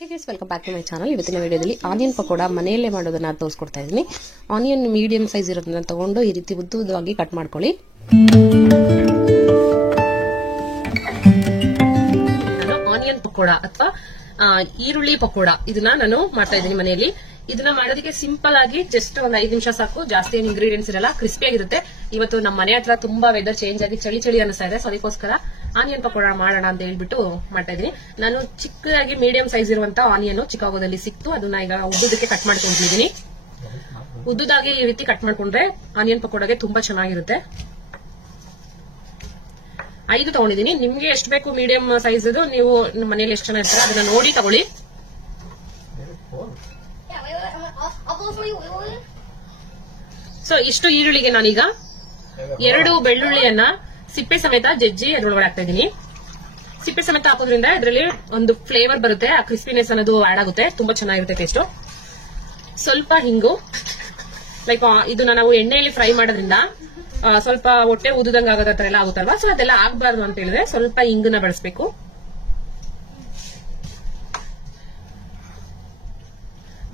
Hey guys, welcome back to my channel. ಇವತ್ತಿನ ವಿಡಿಯೋದಲ್ಲಿ onion pakoda ಮನೆಯಲ್ಲೇ ಮಾಡೋದನ್ನ ತೋರಿಸ್ಕೊಡ್ತಾ ಇದ್ದೀನಿ. ಆನಿಯನ್ ಮೀಡಿಯಂ ಸೈಜ್ ಇರೋದನ್ನ ತಗೊಂಡು ಈ ರೀತಿ ಉದ್ದುದ್ದವಾಗಿ ಕಟ್ ಮಾಡ್ಕೊಳ್ಳಿ. ನಾನು ಆನಿಯನ್ ಪಕೋಡಾ ಅಥವಾ ಈರುಳ್ಳಿ ಪಕೋಡಾ ಇದನ್ನ ನಾನು ಮಾಡ್ತಾ ಇದ್ದೀನಿ ಮನೆಯಲ್ಲಿ. ಇದನ್ನ ಮಾಡೋದಕ್ಕೆ ಸಿಂಪಲ್ ಆಗಿ ಜಸ್ಟ್ ಒಂದು 5 ನಿಮಿಷ ಸಾಕು. ಜಾಸ್ತಿ ಏನು ಇಂಗ್ರೀಡಿಯೆಂಟ್ಸ್ ಇರಲ್ಲ, ಕ್ರಿಸ್ಪಿ ಆಗಿರುತ್ತೆ. ಇವತ್ತು ನಮ್ಮ ಮನೆ ಹತ್ರ ತುಂಬಾ ವೆದರ್ ಚೇಂಜ್ ಆಗಿ ಚಳಿ ಅನಿಸ್ತಾ ಇದೆ, ಸೊ ಅದಕ್ಕೋಸ್ಕರ ಆನಿಯನ್ ಪಕೋಡಾ ಮಾಡೋಣ ಅಂತ ಹೇಳ್ಬಿಟ್ಟು ಮಾಡ್ತಾ ಇದ್ದೀನಿ. ನಾನು ಚಿಕ್ಕದಾಗಿ ಮೀಡಿಯಂ ಸೈಜ್ ಇರುವಂತ ಆನಿಯನ್ ಚಿಕಾಗೋದಲ್ಲಿ ಸಿಕ್ತು, ಅದನ್ನ ಈಗ ಉದ್ದುದಕ್ಕೆ ಕಟ್ ಮಾಡ್ಕೊಂಡಿದ್ದೀನಿ. ಉದ್ದುದಾಗಿ ಈ ರೀತಿ ಕಟ್ ಮಾಡ್ಕೊಂಡ್ರೆ ಆನಿಯನ್ ಪಕೋಡಾಗೆ ತುಂಬಾ ಚೆನ್ನಾಗಿರುತ್ತೆ. 5 ತಗೊಂಡಿದ್ದೀನಿ. ನಿಮ್ಗೆ ಎಷ್ಟು ಬೇಕು ಮೀಡಿಯಂ ಸೈಜ್ ನೀವು ನಿಮ್ಮ ಮನೇಲಿ ಎಷ್ಟು ಜನ ಇರ್ತಾರೆ ಅದನ್ನ ನೋಡಿ ತಗೊಳ್ಳಿ. ಸೊ ಇಷ್ಟು ಈರುಳ್ಳಿಗೆ ನಾನೀಗ 2 ಬೆಳ್ಳುಳ್ಳಿಯನ್ನ ಸಿಪ್ಪೆ ಸಮೇತ ಜಜ್ಜಿ ಅದ್ರೊಳಗಡೆ ಹಾಕ್ತಾ ಇದ್ದೀನಿ. ಸಿಪ್ಪೆ ಸಮೇತ ಹಾಕೋದ್ರಿಂದ ಇದರಲ್ಲಿ ಒಂದು ಫ್ಲೇವರ್ ಬರುತ್ತೆ, ಆ ಕ್ರಿಸ್ಪಿನೆಸ್ ಅನ್ನೋದು ಆಡ್ ಆಗುತ್ತೆ, ತುಂಬಾ ಚೆನ್ನಾಗಿರುತ್ತೆ ಟೇಸ್ಟ್. ಸ್ವಲ್ಪ ಹಿಂಗು, ಲೈಕ್ ಇದನ್ನ ನಾವು ಎಣ್ಣೆಯಲ್ಲಿ ಫ್ರೈ ಮಾಡೋದ್ರಿಂದ ಸ್ವಲ್ಪ ಹೊಟ್ಟೆ ಊದುದಂಗ ಆಗೋದ ತರ ಎಲ್ಲ ಆಗುತ್ತಲ್ವಾ, ಸೊ ಅದೆಲ್ಲ ಆಗ್ಬಾರ್ದು ಅಂತ ಹೇಳಿದ್ರೆ ಸ್ವಲ್ಪ ಹಿಂಗನ್ನ ಬಳಸಬೇಕು.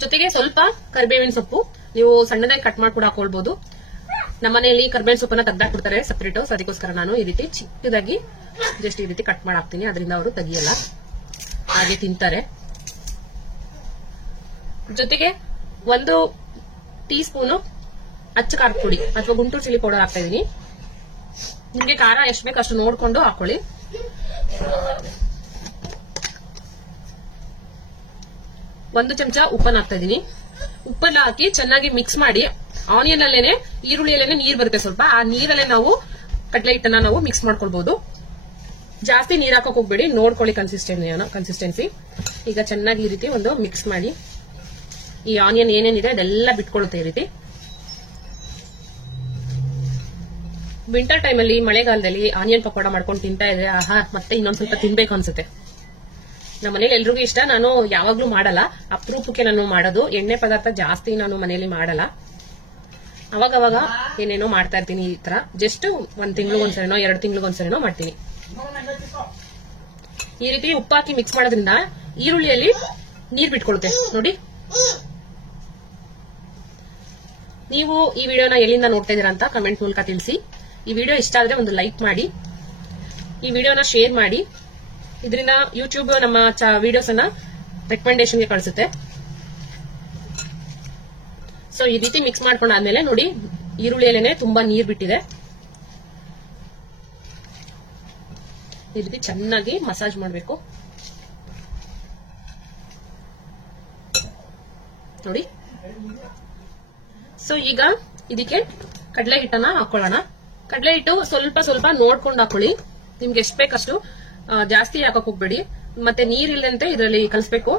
ಜೊತೆಗೆ ಸ್ವಲ್ಪ ಕರಿಬೇವಿನ ಸೊಪ್ಪು ನೀವು ಸಣ್ಣದಾಗಿ ಕಟ್ ಮಾಡಿ ಕೂಡ ಹಾಕೊಳ್ಬಹುದು. ನಮ್ಮನೆಯಲ್ಲಿ ಕರಿಬೇವಿನ ಸೊಪ್ಪನ್ನ ತೆಗ್ದಾಕ್ಬಿಡ್ತಾರೆ ಸಪರೇಟ್, ಸೊ ಅದಕ್ಕೋಸ್ಕರ ನಾನು ಈ ರೀತಿ ಚಿಕ್ಕದಾಗಿ ಜಸ್ಟ್ ಈ ರೀತಿ ಕಟ್ ಮಾಡಿ ಹಾಕ್ತೀನಿ. ಅದರಿಂದ ಅವರು ತೆಗಿಯಲ್ಲ, ಹಾಗೆ ತಿಂತಾರೆ. ಜೊತೆಗೆ 1 ಟೀ ಸ್ಪೂನು ಅಚ್ಚ ಖಾರದ ಪುಡಿ ಅಥವಾ ಗುಂಟೂರು ಚಿಲ್ಲಿ ಪೌಡರ್ ಹಾಕ್ತಾ ಇದೀನಿ. ನಿಮ್ಗೆ ಖಾರ ಎಷ್ಟು ಬೇಕು ಅಷ್ಟು ನೋಡ್ಕೊಂಡು ಹಾಕೊಳ್ಳಿ. ಒಂದು ಚಮಚ ಉಪ್ಪನ್ನ ಹಾಕ್ತಾ ಇದೀನಿ. ಉಪ್ಪನ್ನ ಹಾಕಿ ಚೆನ್ನಾಗಿ ಮಿಕ್ಸ್ ಮಾಡಿ, ಆನಿಯನ್ ಅಲ್ಲೇನೆ ಈರುಳ್ಳಿಯಲ್ಲೇನೆ ನೀರ್ ಬರುತ್ತೆ ಸ್ವಲ್ಪ, ಆ ನೀರಲ್ಲೇ ನಾವು ಕಡ್ಲೆ ಹಿಟ್ಟನ್ನ ನಾವು ಮಿಕ್ಸ್ ಮಾಡ್ಕೊಳ್ಬಹುದು. ಜಾಸ್ತಿ ನೀರ್ ಹಾಕಕ್ ಹೋಗ್ಬೇಡಿ, ನೋಡ್ಕೊಳ್ಳಿ ಕನ್ಸಿಸ್ಟೆನ್ಸಿ. ಈಗ ಚೆನ್ನಾಗಿ ಈ ರೀತಿ ಒಂದು ಮಿಕ್ಸ್ ಮಾಡಿ, ಈ ಆನಿಯನ್ ಏನೇನಿದೆ ಅದೆಲ್ಲ ಬಿಟ್ಕೊಳ್ಳುತ್ತೆ ಈ ರೀತಿ. ವಿಂಟರ್ ಟೈಮ್ ಅಲ್ಲಿ, ಮಳೆಗಾಲದಲ್ಲಿ ಆನಿಯನ್ ಪಕೋಡಾ ಮಾಡ್ಕೊಂಡು ತಿಂತಾ ಇದ್ರೆ ಆಹಾ, ಮತ್ತೆ ಇನ್ನೊಂದ್ ಸ್ವಲ್ಪ ತಿನ್ಬೇಕು ಅನ್ಸುತ್ತೆ. ನಮ್ಮ ಮನೇಲಿ ಎಲ್ರಿಗೂ ಇಷ್ಟ. ನಾನು ಯಾವಾಗ್ಲೂ ಮಾಡಲ್ಲ, ಅಪರೂಪಕ್ಕೆ ನಾನು ಮಾಡೋದು. ಎಣ್ಣೆ ಪದಾರ್ಥ ಜಾಸ್ತಿ ನಾನು ಮನೇಲಿ ಮಾಡಲ್ಲ, ಅವಾಗವಾಗ ಏನೇನೋ ಮಾಡ್ತಾ ಇರ್ತೀನಿ. ಈ ತರ ಜಸ್ಟ್ 1 ತಿಂಗಳಿಗೊಂದ್ಸರಿನೋ 2 ತಿಂಗಳಿಗೊಂದ್ಸರಿನೋ ಮಾಡ್ತೀನಿ. ಈ ರೀತಿ ಉಪ್ಪು ಹಾಕಿ ಮಿಕ್ಸ್ ಮಾಡೋದ್ರಿಂದ ಈರುಳ್ಳಿಯಲ್ಲಿ ನೀರ್ ಬಿಟ್ಕೊಳುತ್ತೆ ನೋಡಿ. ನೀವು ಈ ವಿಡಿಯೋನ ಎಲ್ಲಿಂದ ನೋಡ್ತಾ ಇದೀರಾ ಅಂತ ಕಮೆಂಟ್ ಮೂಲಕ ತಿಳಿಸಿ. ಈ ವಿಡಿಯೋ ಇಷ್ಟ ಆದ್ರೆ ಒಂದು ಲೈಕ್ ಮಾಡಿ, ಈ ವಿಡಿಯೋನ ಶೇರ್ ಮಾಡಿ. ಇದರಿಂದ ಯೂಟ್ಯೂಬ್ ನಮ್ಮ ವಿಡಿಯೋಸ್ ಅನ್ನ ರೆಕಮೆಂಡೇಶನ್ಗೆ ಕಳಿಸುತ್ತೆ. ಸೊ ಈ ರೀತಿ ಮಿಕ್ಸ್ ಮಾಡ್ಕೊಂಡಾದ್ಮೇಲೆ ನೋಡಿ, ಈರುಳ್ಳಿಯಲ್ಲೇನೆ ತುಂಬಾ ನೀರ್ ಬಿಟ್ಟಿದೆ. ಈ ರೀತಿ ಚೆನ್ನಾಗಿ ಮಸಾಜ್ ಮಾಡಬೇಕು ನೋಡಿ. ಸೊ ಈಗ ಇದಕ್ಕೆ ಕಡಲೆ ಹಿಟ್ಟನ್ನ ಹಾಕೊಳ್ಳೋಣ. ಕಡಲೆ ಹಿಟ್ಟು ಸ್ವಲ್ಪ ಸ್ವಲ್ಪ ನೋಡ್ಕೊಂಡು ಹಾಕೊಳ್ಳಿ, ನಿಮ್ಗೆ ಎಷ್ಟು ಬೇಕಷ್ಟು, ಜಾಸ್ತಿ ಹಾಕಕ್ ಹೋಗ್ಬೇಡಿ. ಮತ್ತೆ నీరిల్లంటే ಇದರಲ್ಲಿ కలుపుಬೇಕು.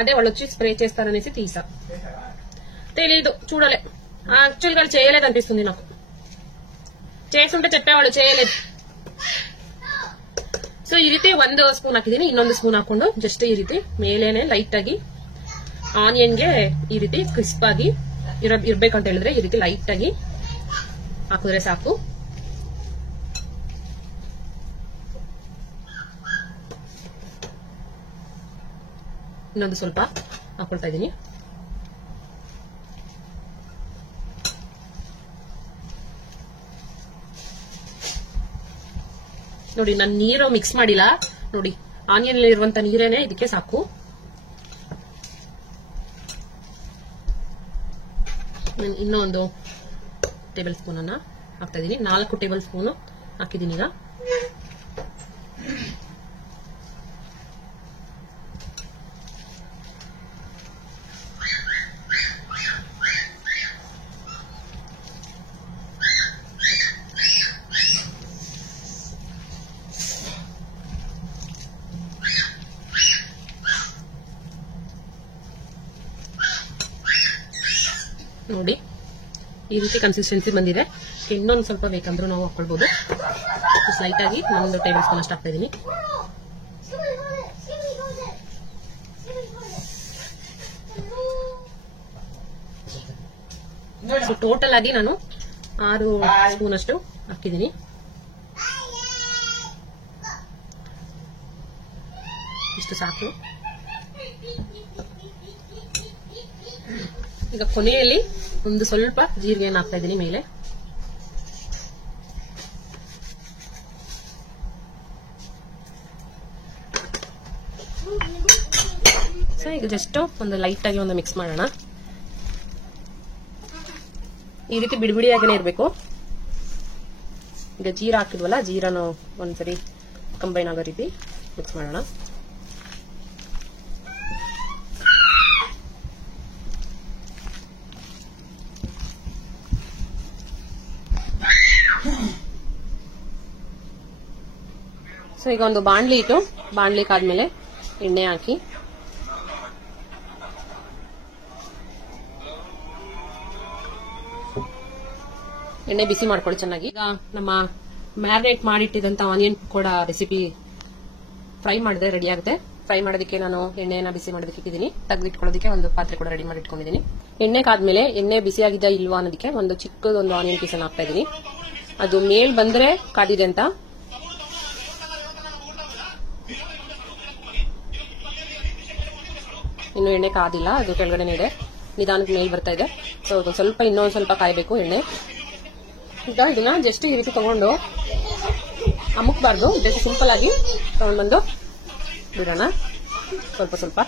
అదే వాళ్ళు వచ్చి స్ప్రే చేస్తారనేసి తీసా. తెలీదు, చూడలే. యాక్చువల్ గా చేయలేదు అనిపిస్తుంది నాకు. చేస్తుంటే చెప్పేవాళ్ళు, చేయలేదు. ಸೊ ಈ ರೀತಿ 1 ಸ್ಪೂನ್ ಹಾಕಿದೀನಿ. ಇನ್ನೊಂದು ಸ್ಪೂನ್ ಹಾಕೊಂಡು ಜಸ್ಟ್ ಈ ರೀತಿ ಮೇಲೇನೆ ಲೈಟ್ ಆಗಿ ಆನಿಯನ್ಗೆ ಈ ರೀತಿ ಕ್ರಿಸ್ಪ್ ಆಗಿ ಇರ್ಬೇಕಂತ ಹೇಳಿದ್ರೆ ಈ ರೀತಿ ಲೈಟ್ ಆಗಿ ಹಾಕಿದ್ರೆ ಸಾಕು. ಇನ್ನೊಂದು ಸ್ವಲ್ಪ ಹಾಕೊಳ್ತಾ ಇದ್ದೀನಿ. ನೋಡಿ, ನಾನು ನೀರು ಮಿಕ್ಸ್ ಮಾಡಿಲ್ಲ ನೋಡಿ, ಆನಿಯನ್ ಇರುವಂತ ನೀರೇನೆ ಇದಕ್ಕೆ ಸಾಕು. ಇನ್ನೂ 1 ಟೇಬಲ್ ಸ್ಪೂನ್ ಅನ್ನ ಹಾಕ್ತಾ ಇದೀನಿ. 4 ಟೇಬಲ್ ಸ್ಪೂನ್ ಹಾಕಿದೀನಿ ಈಗ. ನೋಡಿ ಈ ರೀತಿ ಕನ್ಸಿಸ್ಟೆನ್ಸಿ ಬಂದಿದೆ. ಇನ್ನೊಂದು ಸ್ವಲ್ಪ ಬೇಕಂದ್ರೂ ನಾವು ಹಾಕೊಳ್ಬಹುದು. ಲೈಟ್ ಆಗಿ 1 ಟೇಬಲ್ ಸ್ಪೂನ್ ಅಷ್ಟು ಹಾಕ್ತಾ ಇದೀನಿ. ಟೋಟಲ್ ಆಗಿ ನಾನು 6 ಸ್ಪೂನ್ ಅಷ್ಟು ಹಾಕಿದ್ದೀನಿ. ಇಷ್ಟು ಸಾಕು. ಈಗ ಕೊನೆಯಲ್ಲಿ ಒಂದು ಸ್ವಲ್ಪ ಜೀರಿಗೆಯನ್ನು ಹಾಕ್ತಾ ಇದ್ದೀನಿ ಮೇಲೆ. ಸೊ ಈಗ ಜಸ್ಟ್ ಒಂದು ಲೈಟ್ ಆಗಿ ಒಂದು ಮಿಕ್ಸ್ ಮಾಡೋಣ. ಈ ರೀತಿ ಬಿಡಿಬಿಡಿಯಾಗನೇ ಇರಬೇಕು. ಈಗ ಜೀರಾ ಹಾಕಿದ್ವಲ್ಲ, ಜೀರಾನು ಒಂದ್ಸರಿ ಕಂಬೈನ್ ಆಗೋ ರೀತಿ ಮಿಕ್ಸ್ ಮಾಡೋಣ. ಸೊ ಈಗ ಒಂದು ಬಾಣ್ಲಿ ಇಟ್ಟು, ಬಾಣ್ಲಿಕಾದ್ಮೇಲೆ ಎಣ್ಣೆ ಹಾಕಿ ಎಣ್ಣೆ ಬಿಸಿ ಮಾಡ್ಕೊಳ್ಳಿ ಚೆನ್ನಾಗಿ. ಈಗ ನಮ್ಮ ಮ್ಯಾರಿನೇಟ್ ಮಾಡಿಟ್ಟಿದಂತ ಆನಿಯನ್ ಪಕೋಡ ರೆಸಿಪಿ ಫ್ರೈ ಮಾಡಿದ್ರೆ ರೆಡಿ ಆಗುತ್ತೆ. ಫ್ರೈ ಮಾಡೋದಕ್ಕೆ ನಾನು ಎಣ್ಣೆನ ಬಿಸಿ ಮಾಡೋದಕ್ಕೆ ಇಟ್ಟಿದ್ದೀನಿ. ತೆಗೆದಿಟ್ಕೊಳ್ಳೋದಕ್ಕೆ ಒಂದು ಪಾತ್ರೆ ಕೂಡ ರೆಡಿ ಮಾಡಿ ಇಟ್ಕೊಂಡಿದ್ದೀನಿ. ಎಣ್ಣೆ ಕಾದ್ಮೇಲೆ ಎಣ್ಣೆ ಬಿಸಿಯಾಗಿದ್ದ ಇಲ್ವಾ ಅನ್ನೋದಕ್ಕೆ ಒಂದು ಚಿಕ್ಕದೊಂದು ಆನಿಯನ್ ಪೀಸ್ ಅನ್ನು ಹಾಕ್ತಾ ಇದ್ದೀನಿ. ಅದು ಮೇಲ್ ಬಂದ್ರೆ ಕಾದಿದೆ ಅಂತ. ಇನ್ನು ಎಣ್ಣೆ ಕಾದಿಲ್ಲ, ಅದು ಕೆಳಗಡೆನೆ ಇದೆ, ನಿಧಾನಕ್ಕೆ ಮೇಲ್ ಬರ್ತಾ ಇದೆ. ಸೊ ಸ್ವಲ್ಪ ಇನ್ನೊಂದು ಸ್ವಲ್ಪ ಕಾಯಬೇಕು ಎಣ್ಣೆ. ಈಗ ಇದನ್ನ ಜಸ್ಟ್ ಈ ರೀತಿ ತಗೊಂಡು ಅಮುಕ್ಬಾರ್ದು, ಜಸ್ಟ್ ಸಿಂಪಲ್ ಆಗಿ ತಗೊಂಡ್ಬಂದು ಬಿಡೋಣ ಸ್ವಲ್ಪ ಸ್ವಲ್ಪ.